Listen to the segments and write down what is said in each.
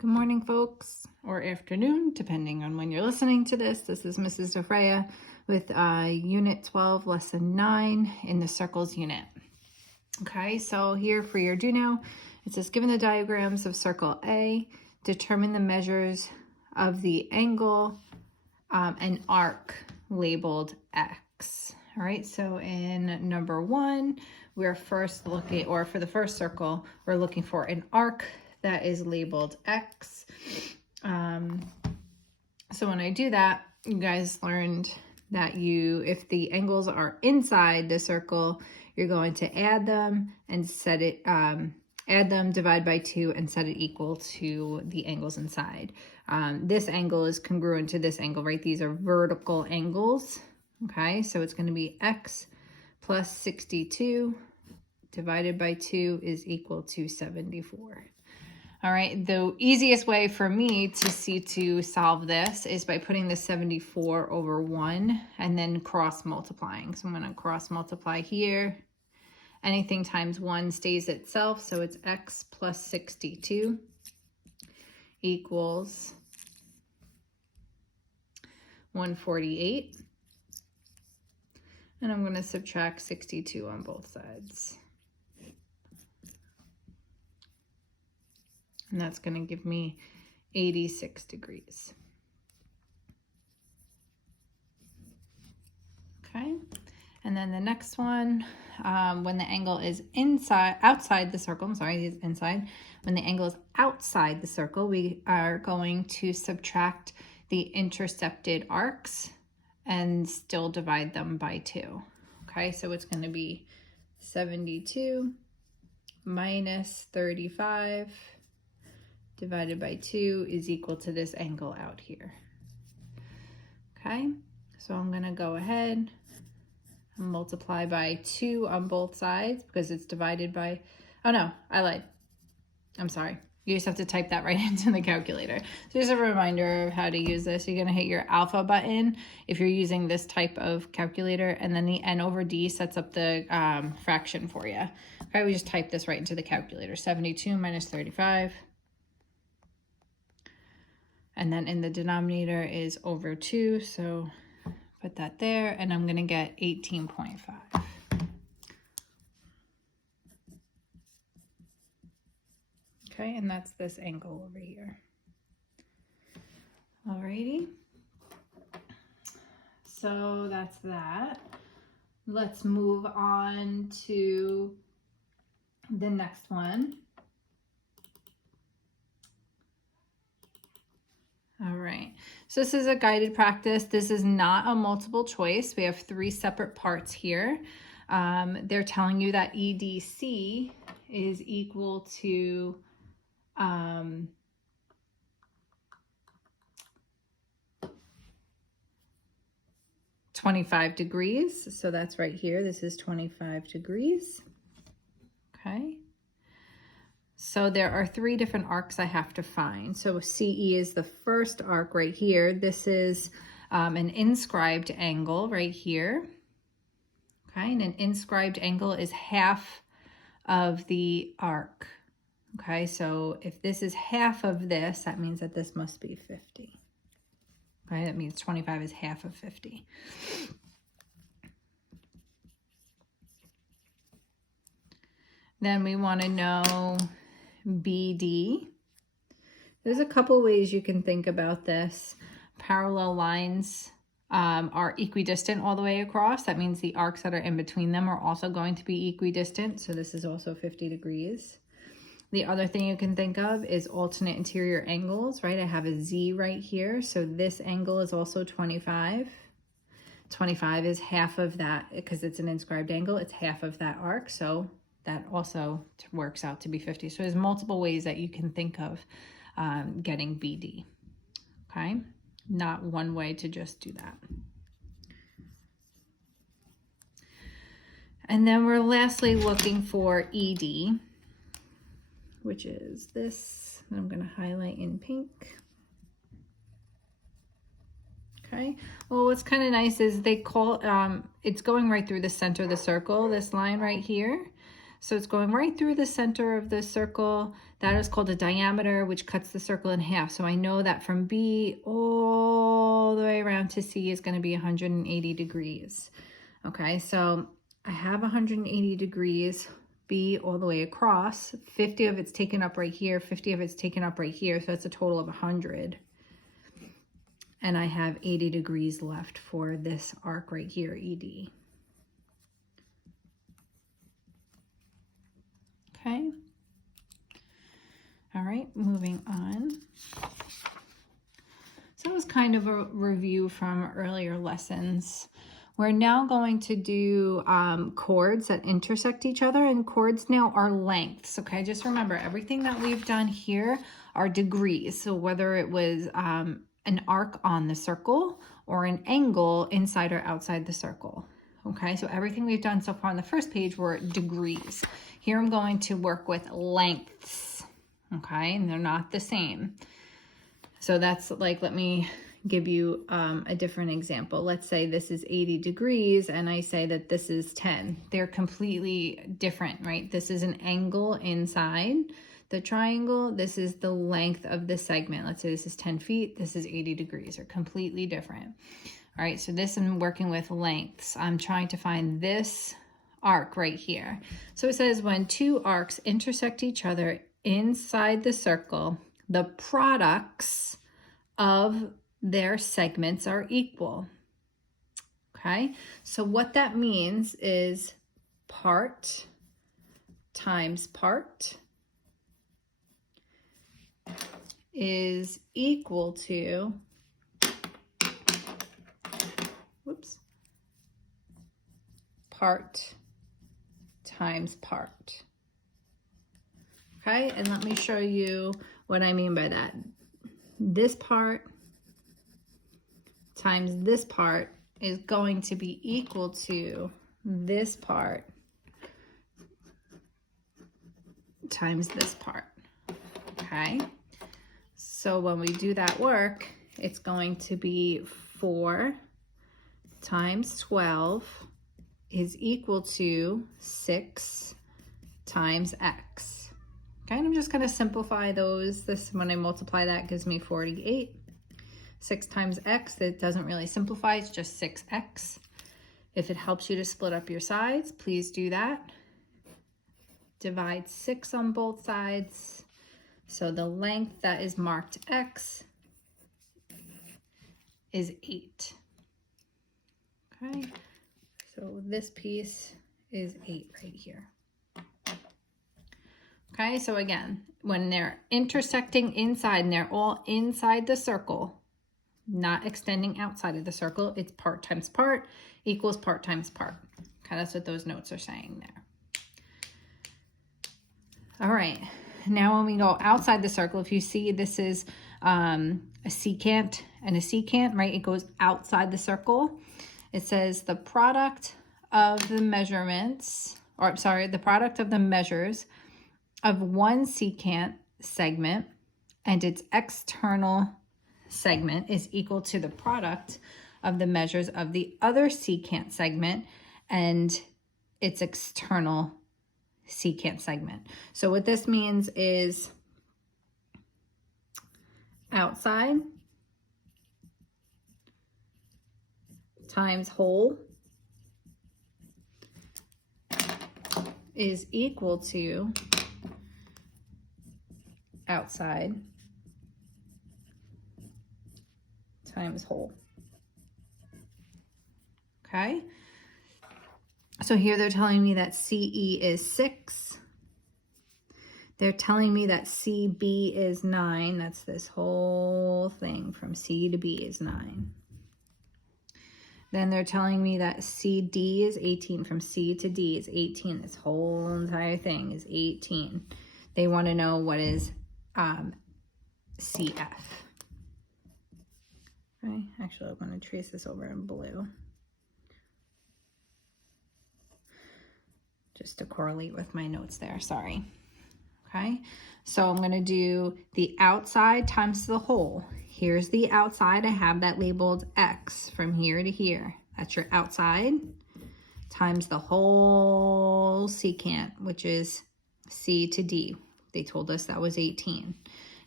Good morning, folks, or afternoon, depending on when you're listening to this. This is Mrs. DeFreya with Unit 12, Lesson 9 in the Circles unit. Okay, so here for your do know, it says, given the diagrams of Circle A, determine the measures of the angle and arc labeled X. All right, so in number 1, we're first looking, or for the first circle, we're looking for an arc that is labeled X. So when I do that, you guys learned that if the angles are inside the circle, you're going to add them and set it, add them, divide by 2, and set it equal to the angles inside. This angle is congruent to this angle, right? These are vertical angles. Okay, so it's going to be X plus 62 divided by 2 is equal to 74. All right, the easiest way for me to solve this is by putting the 74 over 1 and then cross multiplying. So I'm going to cross multiply here. Anything times 1 stays itself, so it's X plus 62 equals 148. And I'm going to subtract 62 on both sides. And that's going to give me 86 degrees. Okay, and then the next one, when the angle is outside the circle, it's inside. When the angle is outside the circle, we are going to subtract the intercepted arcs and still divide them by 2. Okay, so it's going to be 72 minus 35 divided by 2 is equal to this angle out here. Okay, so I'm going to go ahead and multiply by 2 on both sides because it's divided by, oh no, I lied. I'm sorry. You just have to type that right into the calculator. So just a reminder of how to use this. You're going to hit your alpha button if you're using this type of calculator, and then the N over D sets up the fraction for you. Okay, we just type this right into the calculator. 72 minus 35. And then in the denominator is over 2, so put that there, and I'm going to get 18.5. Okay, and that's this angle over here. Alrighty. So that's that. Let's move on to the next one. All right, so this is a guided practice. This is not a multiple choice. We have 3 separate parts here. They're telling you that EDC is equal to 25 degrees. So that's right here. This is 25 degrees. Okay. So there are 3 different arcs I have to find. So CE is the first arc right here. This is an inscribed angle right here. Okay, and an inscribed angle is half of the arc. Okay, so if this is half of this, that means that this must be 50. Okay, that means 25 is half of 50. Then we want to know BD. There's a couple ways you can think about this. Parallel lines are equidistant all the way across. That means the arcs that are in between them are also going to be equidistant. So this is also 50 degrees. The other thing you can think of is alternate interior angles, right? I have a Z right here. So this angle is also 25. 25 is half of that because it's an inscribed angle. It's half of that arc. So that also works out to be 50. So there's multiple ways that you can think of getting BD, okay? Not one way to just do that. And then we're lastly looking for ED, which is this. I'm going to highlight in pink. Okay, well, what's kind of nice is they call, it's going right through the center of the circle, this line right here. So it's going right through the center of the circle. That is called a diameter, which cuts the circle in half. So I know that from B all the way around to C is going to be 180 degrees. Okay, so I have 180 degrees B all the way across. 50 of it's taken up right here, 50 of it's taken up right here, so it's a total of 100. And I have 80 degrees left for this arc right here, ED. Okay. All right, moving on. So that was kind of a review from earlier lessons. We're now going to do chords that intersect each other, and chords now are lengths. Okay, just remember everything that we've done here are degrees. So whether it was an arc on the circle or an angle inside or outside the circle. Okay, so everything we've done so far on the first page were degrees. Here I'm going to work with lengths. Okay, and they're not the same. So that's like, let me give you a different example. Let's say this is 80 degrees and I say that this is 10. They're completely different, right? This is an angle inside the triangle. This is the length of the segment. Let's say this is 10 feet. This is 80 degrees. They're completely different. All right, so this I'm working with lengths. I'm trying to find this arc right here. So it says when two arcs intersect each other inside the circle, the products of their segments are equal. Okay, so what that means is part times part is equal to, part times part. Okay, and let me show you what I mean by that. This part times this part is going to be equal to this part times this part. Okay, so when we do that work, it's going to be 4 times 12 is equal to 6 times x. Okay, and I'm just going to simplify those. This, when I multiply that, gives me 48. 6 times x, it doesn't really simplify, it's just 6x. If it helps you to split up your sides, please do that. Divide 6 on both sides. So the length that is marked x is 8. Okay, so this piece is 8 right here. Okay, so again, when they're intersecting inside and they're all inside the circle, not extending outside of the circle, it's part times part equals part times part. Okay, that's what those notes are saying there. All right, now when we go outside the circle, if you see this is a secant and a secant, right? It goes outside the circle. It says the product of the measurements, or sorry, the product of the measures of one secant segment and its external segment is equal to the product of the measures of the other secant segment and its external secant segment. So what this means is outside times whole is equal to outside times whole. Okay, so here they're telling me that CE is 6. They're telling me that CB is 9. That's this whole thing from C to B is 9. Then they're telling me that CD is 18. From C to D is 18. This whole entire thing is 18. They want to know what is CF. Okay, actually I'm going to trace this over in blue, just to correlate with my notes there, sorry. Okay, so I'm going to do the outside times the whole. Here's the outside, I have that labeled X from here to here. That's your outside times the whole secant, which is C to D. They told us that was 18.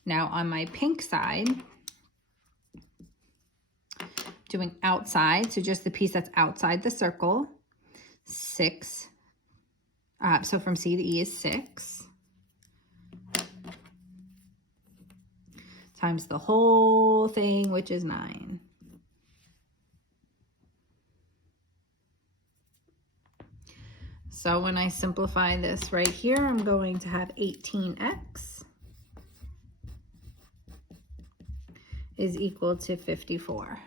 Now on my pink side, doing outside, so just the piece that's outside the circle, 6. So from C to E is 6. Times the whole thing, which is 9. So when I simplify this right here, I'm going to have 18x is equal to 54.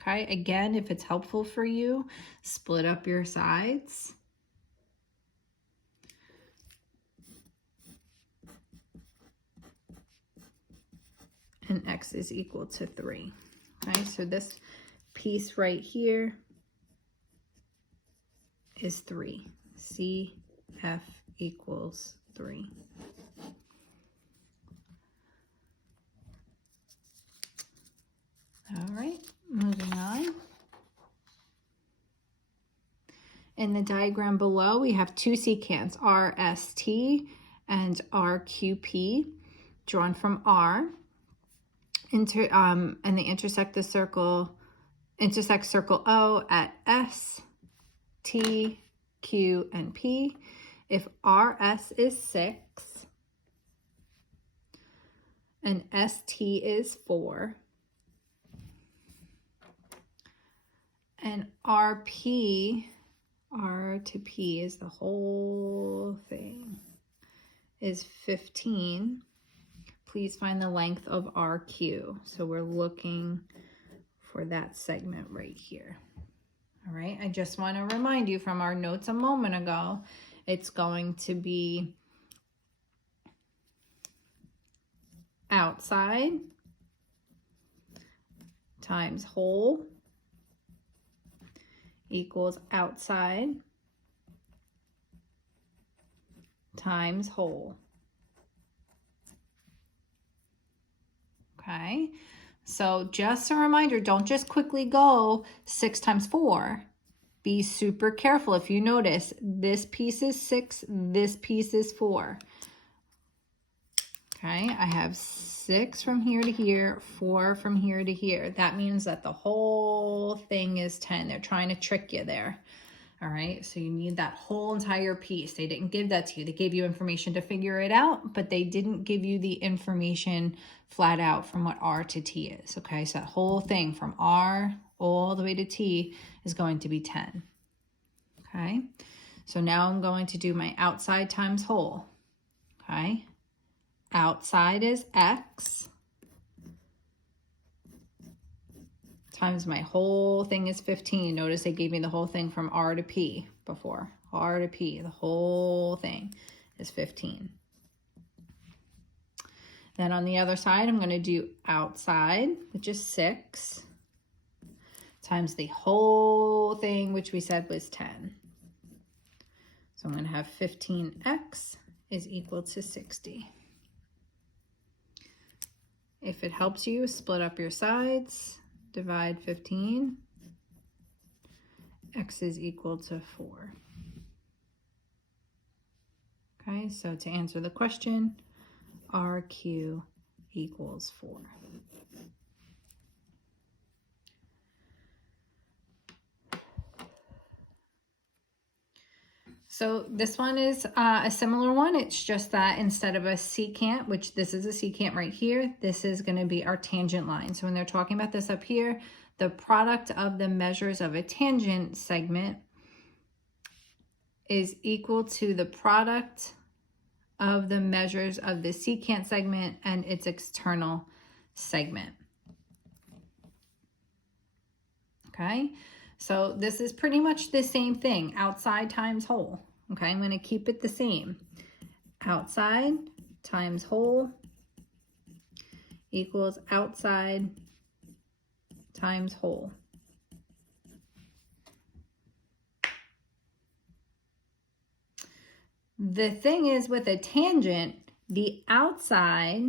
Okay, again, if it's helpful for you, split up your sides. And x is equal to 3. Okay, so this piece right here is 3. CF equals 3. All right, moving on. In the diagram below, we have two secants, RST and RQP, drawn from R. And they intersect circle O at S, T, Q, and P. If RS is 6 and ST is 4, and RP, R to P is the whole thing, is 15, please find the length of RQ. So we're looking for that segment right here. All right, I just want to remind you from our notes a moment ago, it's going to be outside times whole equals outside times whole. Okay, so just a reminder, don't just quickly go 6 times 4. Be super careful. If you notice, this piece is 6, this piece is 4. Okay, I have 6 from here to here, 4 from here to here. That means that the whole thing is 10. They're trying to trick you there. All right, so you need that whole entire piece. They didn't give that to you. They gave you information to figure it out, but they didn't give you the information flat out from what R to T is. Okay, so that whole thing from R all the way to T is going to be 10. Okay, so now I'm going to do my outside times whole. Okay, outside is X times my whole thing is 15. Notice they gave me the whole thing from R to P before. R to P, the whole thing is 15. Then on the other side, I'm going to do outside, which is 6, times the whole thing, which we said was 10. So I'm going to have 15x is equal to 60. If it helps you, split up your sides. Divide 15, x is equal to 4. Okay, so to answer the question, RQ equals 4. So this one is a similar one. It's just that instead of a secant, which this is a secant right here, this is going to be our tangent line. So when they're talking about this up here, the product of the measures of a tangent segment is equal to the product of the measures of the secant segment and its external segment. Okay. So this is pretty much the same thing, outside times whole. Okay, I'm going to keep it the same. Outside times whole equals outside times whole. The thing is, with a tangent, the outside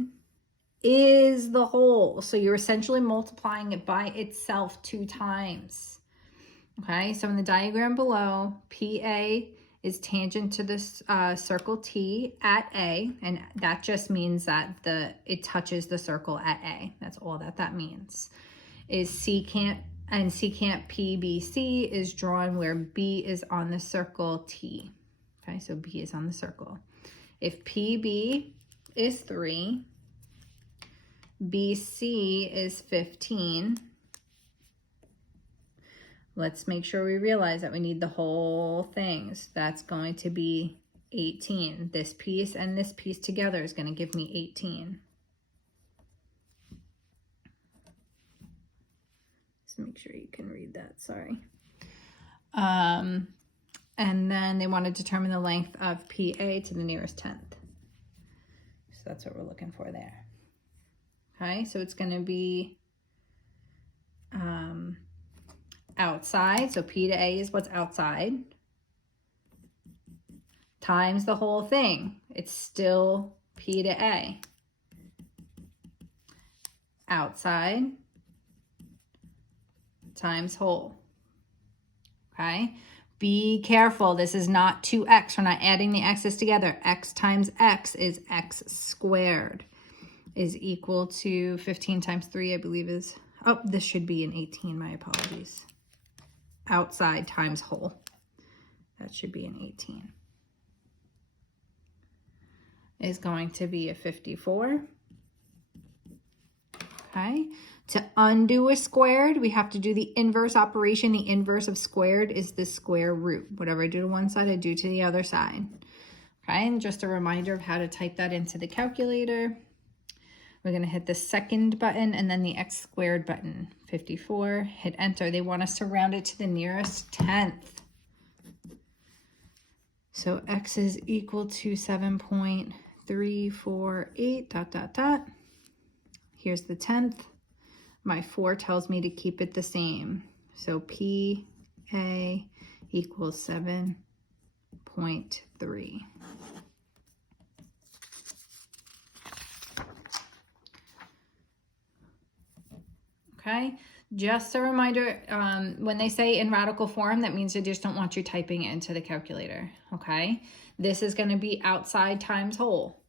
is the whole. So you're essentially multiplying it by itself 2 times. Okay, so in the diagram below, PA is tangent to this circle T at A, and that just means that it touches the circle at A. That's all that means. Is secant and secant PBC is drawn where B is on the circle T. Okay, so B is on the circle. If PB is 3, BC is 15, let's make sure we realize that we need the whole thing. So that's going to be 18. This piece and this piece together is going to give me 18. Just make sure you can read that, sorry. And then they want to determine the length of PA to the nearest tenth. So that's what we're looking for there. Okay, so it's going to be outside. So P to A is what's outside. Times the whole thing. It's still P to A. Outside times whole. Okay? Be careful. This is not 2x. We're not adding the x's together. X times x is x squared is equal to 15 times 3, I believe is, oh, this should be an 18. My apologies. Outside times whole. That should be an 18. Is going to be a 54. Okay. To undo a squared, we have to do the inverse operation. The inverse of squared is the square root. Whatever I do to one side, I do to the other side. Okay, and just a reminder of how to type that into the calculator. We're going to hit the second button and then the x squared button. 54, hit enter. They want us to round it to the nearest tenth. So x is equal to 7.348, ... Here's the tenth. My 4 tells me to keep it the same. So PA equals 7.3. Okay, just a reminder, when they say in radical form, that means they just don't want you typing it into the calculator. Okay, this is going to be outside times whole.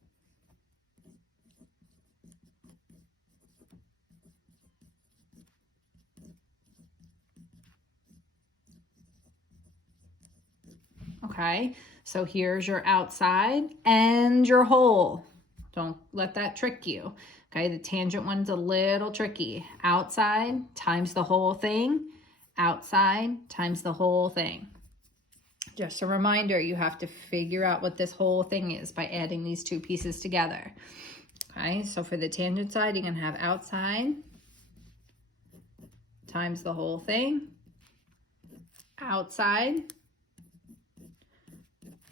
Okay, so here's your outside and your whole. Don't let that trick you. Okay, the tangent one's a little tricky. Outside times the whole thing. Outside times the whole thing. Just a reminder, you have to figure out what this whole thing is by adding these two pieces together. Okay, so for the tangent side, you're going to have outside times the whole thing. Outside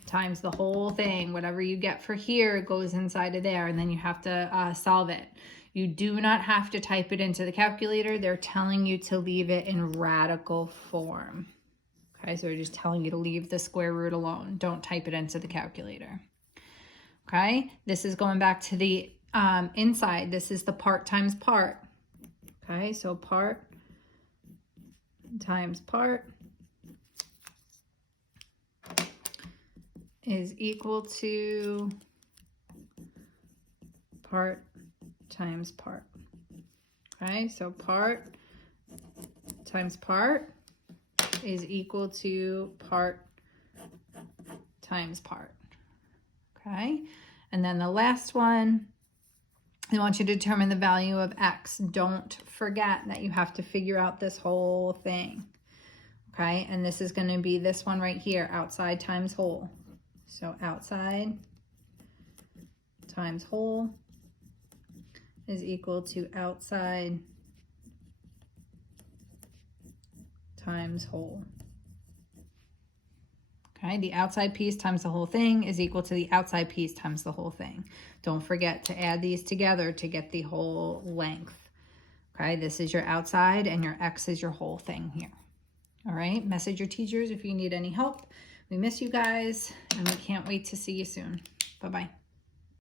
times the whole thing. Whatever you get for here goes inside of there, and then you have to solve it. You do not have to type it into the calculator. They're telling you to leave it in radical form. Okay, so they're just telling you to leave the square root alone. Don't type it into the calculator. Okay, this is going back to the inside. This is the part times part. Okay, so part times part is equal to part times part. Okay, so part times part is equal to part times part. Okay, and then the last one, I want you to determine the value of x. Don't forget that you have to figure out this whole thing. Okay, and this is going to be this one right here, outside times whole. So outside times whole is equal to outside times whole. Okay, the outside piece times the whole thing is equal to the outside piece times the whole thing. Don't forget to add these together to get the whole length. Okay, this is your outside and your x is your whole thing here. All right, message your teachers if you need any help. We miss you guys, and we can't wait to see you soon. Bye-bye.